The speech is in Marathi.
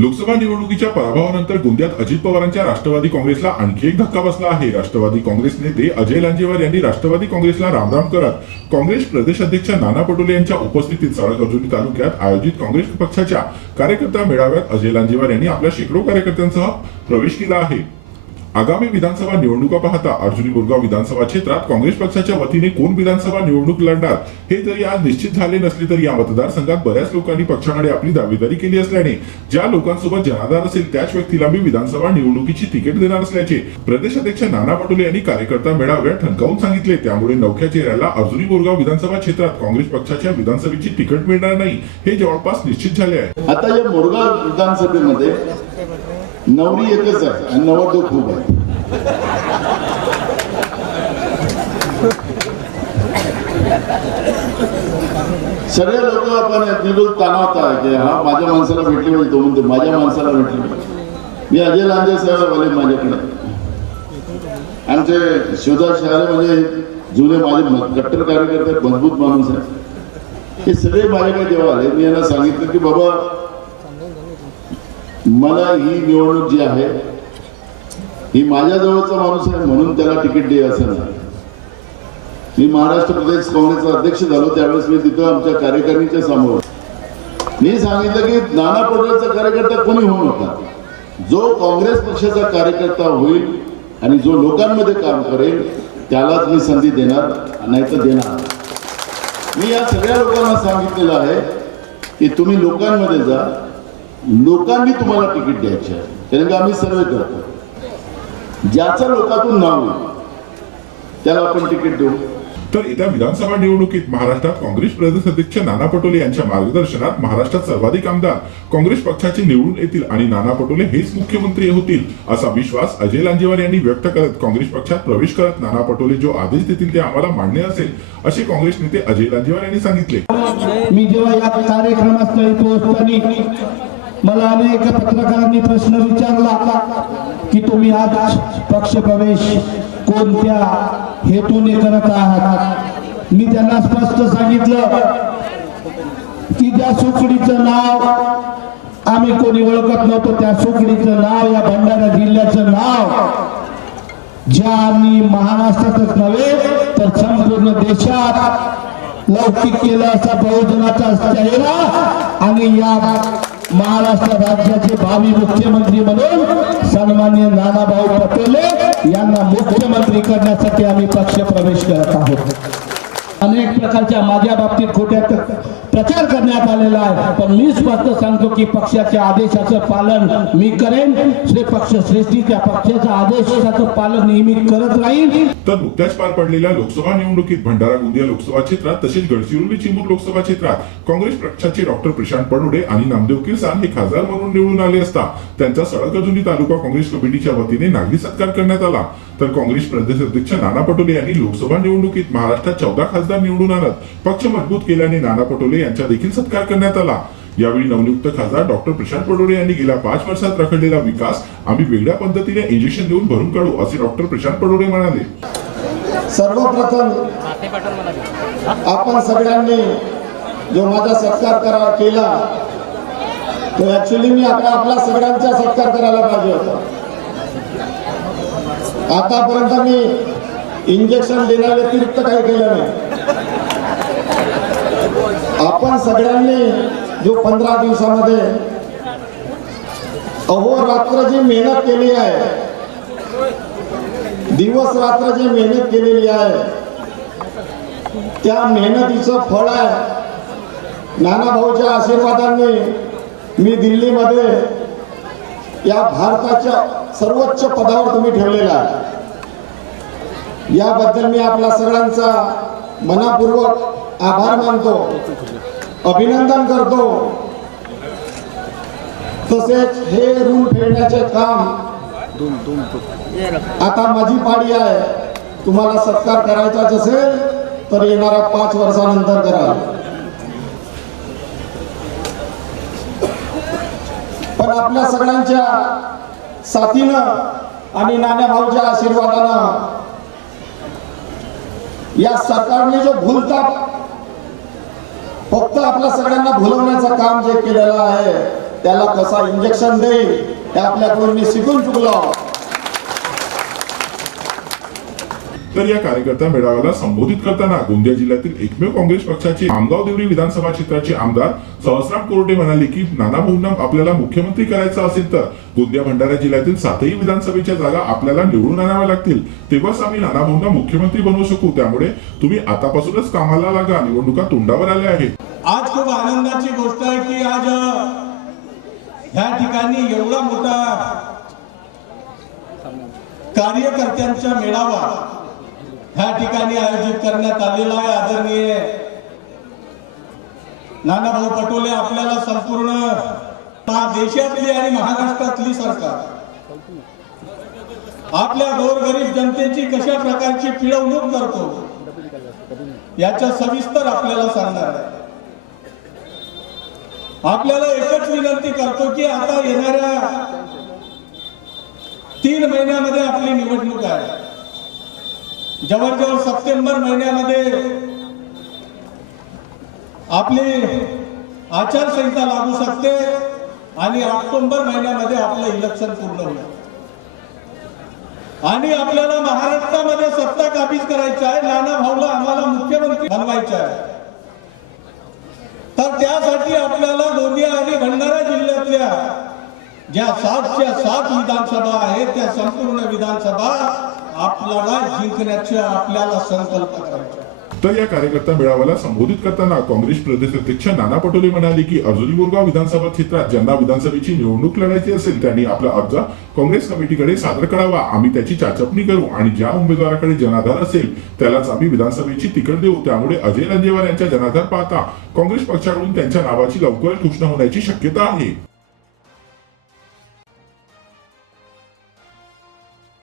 लोकसभा निवडणुकीच्या पराभवानंतर गोंदियात अजित पवारांच्या राष्ट्रवादी काँग्रेसला आणखी एक धक्का बसला आहे. राष्ट्रवादी काँग्रेस नेते अजय लांजेवार यांनी राष्ट्रवादी काँग्रेसला रामराम करत काँग्रेस प्रदेश अध्यक्ष नाना पटोले यांच्या उपस्थितीत सळगर्जुनी तालुक्यात आयोजित काँग्रेस पक्षाच्या कार्यकर्ता मेळाव्यात अजय लांजेवार यांनी आपल्या शेकडो कार्यकर्त्यांसह प्रवेश केला आहे. आगामी विधानसभा निवडणुका पाहता अर्जुनी बोरगाव विधानसभा क्षेत्रात काँग्रेस पक्षाच्या वतीने कोण विधानसभा निवडणूक लढणार हे जरी आज निश्चित झाले नसले तरी या मतदारसंघात बऱ्याच लोकांनी पक्षाकडे आपली दावेदारी केली असल्याने ज्या लोकांसोबत जनाधार असेल त्याच व्यक्तीला मी विधानसभा निवडणुकीची तिकीट देणार असल्याचे प्रदेश अध्यक्ष नाना पटोले यांनी कार्यकर्ता मेळाव्यात ठणकावून सांगितले. त्यामुळे नवख्या चेहऱ्याला अर्जुनी बोरगाव विधानसभा क्षेत्रात काँग्रेस पक्षाच्या विधानसभेची तिकीट मिळणार नाही हे जवळपास निश्चित झाले आहे. आता या मोरगाव विधानसभेमध्ये नवरी एकच आहे आणि नवरदेव खूप आहे. सगळे लोक आपण निरोध ताणवता की हा माझ्या माणसाला भेटले म्हणजे तो म्हणतो माझ्या माणसाला भेटली मी अजय लांजे साहेब आले माझ्याकडे. आमचे शिवदास शहरे म्हणजे जुने माझे कट्टर कार्यकर्ते मजबूत माणूस आहे. हे सगळे माझ्याकडे जेव्हा आले मी यांना सांगितलं की बाबा मला ही निवडणूक जी आहे ही माझ्याजवळचा माणूस आहे म्हणून त्याला तिकीट दे असं नाही. मी महाराष्ट्र प्रदेश काँग्रेसचा अध्यक्ष झालो त्यावेळेस मी तिथं आमच्या कार्यकारिणीच्या समोर. मी सांगितलं की नाना पटोलेचा कार्यकर्ता कोणी होऊ नका. जो काँग्रेस पक्षाचा कार्यकर्ता होईल आणि जो लोकांमध्ये काम करेल त्यालाच मी संधी देणार नाही तर देणार मी या सगळ्या लोकांना सांगितलेलं आहे की तुम्ही लोकांमध्ये जा लोकांनी तुम्हाला तिकीट द्यायचे आहे. कारण की आम्ही सर्वे करतो. ज्याचं लोकातून नाव त्याला आपण तिकीट देऊ. तर येत्या विधानसभा निवडणुकीत महाराष्ट्रात काँग्रेस प्रदेश अध्यक्ष नाना पटोले यांच्या मार्गदर्शनात महाराष्ट्रात सर्वाधिक आमदार काँग्रेस पक्षाचे निवडून येतील आणि नाना पटोले हेच मुख्यमंत्री होतील असा विश्वास अजय लांजेवार यांनी व्यक्त करत काँग्रेस पक्षात प्रवेश करत नाना पटोले जो आदेश देतील ते आम्हाला मान्य असेल असे काँग्रेस नेते अजय लांजेवार यांनी सांगितले. मी जेव्हा या कार्यक्रमास्थळी पोहोचताना मला अनेक पत्रकारांनी प्रश्न विचारला की तुम्ही आज पक्ष प्रवेश कोणत्या हेतूने करत आहात? मी त्यांना स्पष्ट सांगितलं की ज्या सुकडीचं नाव आम्ही कोणी ओळखत नव्हतो त्या सुकडीचं नाव या भंडारा जिल्ह्याचं नाव. ज्या आम्ही महाराष्ट्रातच नव्हे तर संपूर्ण देशात लौकिक केलं असा बहुजनाचा चेहरा आणि या महाराष्ट्र राज्याचे भावी मुख्यमंत्री म्हणून सन्मान्य नानाभाऊ पटोले यांना मुख्यमंत्री करण्यासाठी आम्ही पक्ष प्रवेश करत आहोत. अनेक प्रकारच्या माझ्या बाबतीत खोट्या प्रचार करण्यात आलेला आहे. पण मी स्पष्ट सांगतो की पक्षाच्या आदेशाचं पालन मी करेन. श्री पक्ष श्रेष्ठीच्या पक्षाच्या आदेशाचं पालन नेहमी करत राहील तर नुकत्याच पार पडलेल्या लोकसभा निवडणुकीत भंडारा गोंदिया लोकसभा क्षेत्रात तसेच गडचिरोली चिमूर लोकसभा क्षेत्रात काँग्रेस पक्षाचे डॉक्टर प्रशांत पडोडे आणि नामदेव किरसान हे खासदार म्हणून निवडून आले असता त्यांचा सळकजुनी तालुका काँग्रेस कमिटीच्या वतीने नागरी सत्कार करण्यात आला. तर काँग्रेस प्रदेश अध्यक्ष नाना पटोले यांनी लोकसभा निवडणुकीत महाराष्ट्रात चौदा खासदार निवडून आणत पक्ष मजबूत केल्याने नाना पटोले यांचा देखील सत्कार करण्यात आला. यावेळी नवनियुक्त खासदार डॉक्टर प्रशांत पडोळे यांनी गेल्या पाच वर्षात रखडलेला विकास आम्ही वेगळ्या पद्धतीने इंजेक्शन देऊन भरून काढू असे डॉक्टर प्रशांत पडोळे म्हणाले. सर्वप्रथम आपण सगळ्यांनी जो माझा सत्कार करा केला तो ऍक्च्युली मी आता आपला सगळ्यांचा सत्कार करायला पाहिजे होता. आतापर्यंत मी इंजेक्शन देण्या व्यतिरिक्त काही केलं नाही. आपण सगळ्यांनी जो पंधरा दिवसामध्ये अहोरात्र जी मेहनत केली आहे दिवस रात्र जी मेहनत केलेली आहे त्या मेहनतीचं फळ आहे. नाना भाऊच्या आशीर्वादांनी मी दिल्लीमध्ये या भारताच्या सर्वोच्च पदावर तुम्ही ठेवलेला आहे. याबद्दल मी आपला सगळ्यांचा मनापूर्वक आभार मानतो अभिनंदन करतो. तसेच हे रूल फेडण्याचे काम आता माझी पाडी आहे. तुम्हाला सत्कार करायचाच असेल तर येणारा पाच वर्षानंतर करा. पण आपल्या सगळ्यांच्या साथीनं आणि नाण्या भाऊच्या आशीर्वादानं या सरकारने जो भूलताप फक्त आपल्या सगळ्यांना भुलवण्याचं काम जे केलेलं आहे त्याला कसा इंजेक्शन देईल. हे आपल्याकडून मी शिकून चुकलो. तर या कार्यकर्ता मेळाव्याला संबोधित करताना गोंदिया जिल्ह्यातील एकमेव काँग्रेस पक्षाचे आमगाव देवरी विधानसभा क्षेत्राचे आमदार सहस्राम कोरडे म्हणाले की नाना भाऊंना आपल्याला मुख्यमंत्री करायचं असेल तर गोंदिया भंडारा जिल्ह्यातील सातही विधानसभेच्या जागा आपल्याला निवडून आणाव्या लागतील. तेव्हाच आम्ही नाना भाऊंना मुख्यमंत्री बनवू शकू. त्यामुळे तुम्ही आतापासूनच कामाला लागा. निवडणुका तोंडावर आल्या आहेत. आज खूप आनंदाची गोष्ट आहे की आज ह्या ठिकाणी एवढा मोठा कार्यकर्त्यांचा मेळावा ह्या ठिकाणी आयोजित करण्यात आलेला आहे आदरणीय नानाभाऊ पटोले आपल्याला संपूर्ण देशातली आणि महाराष्ट्रातली सरकार आपल्या गोरगरीब जनतेची कशा प्रकारची पिळवणूक करतो याच्या सविस्तर आपल्याला सांगणार आहे. आपल्याला एकच विनंती करतो की आता येणाऱ्या तीन महिन्यामध्ये आपली निवडणूक आहे. जवळजवळ सप्टेंबर महिन्यामध्ये आपली आचारसंहिता लागू शकते आणि ऑक्टोबर महिन्यामध्ये आपलं इलेक्शन पूर्ण होईल. आणि आपल्याला महाराष्ट्रामध्ये सत्ता काबीज करायचं आहे नाना भाऊला आम्हाला मुख्यमंत्री बनवायचं आहे. तर त्यासाठी आपल्याला गोंदिया आणि भंडारा जिल्ह्यातल्या ज्या सातच्या सात विधानसभा आहेत त्या संपूर्ण विधानसभा आपल्याला जिंकण्याची आपल्याला संकल्प करायचा तर या कार्यकर्ता मेळाव्याला संबोधित करताना काँग्रेस प्रदेश अध्यक्ष नाना पटोले म्हणाले की अर्जुनी बोरगाव विधानसभा क्षेत्रात ज्यांना विधानसभेची निवडणूक लढायची असेल त्यांनी आपला अर्ज काँग्रेस कमिटीकडे सादर करावा. आम्ही त्याची चाचपणी करू आणि ज्या उमेदवाराकडे जनाधार असेल त्यालाच आम्ही विधानसभेची तिकट देऊ. त्यामुळे अजय रंजेवार यांच्या जनाधार पाहता काँग्रेस पक्षाकडून त्यांच्या नावाची लवकरच घोषणा होण्याची शक्यता आहे.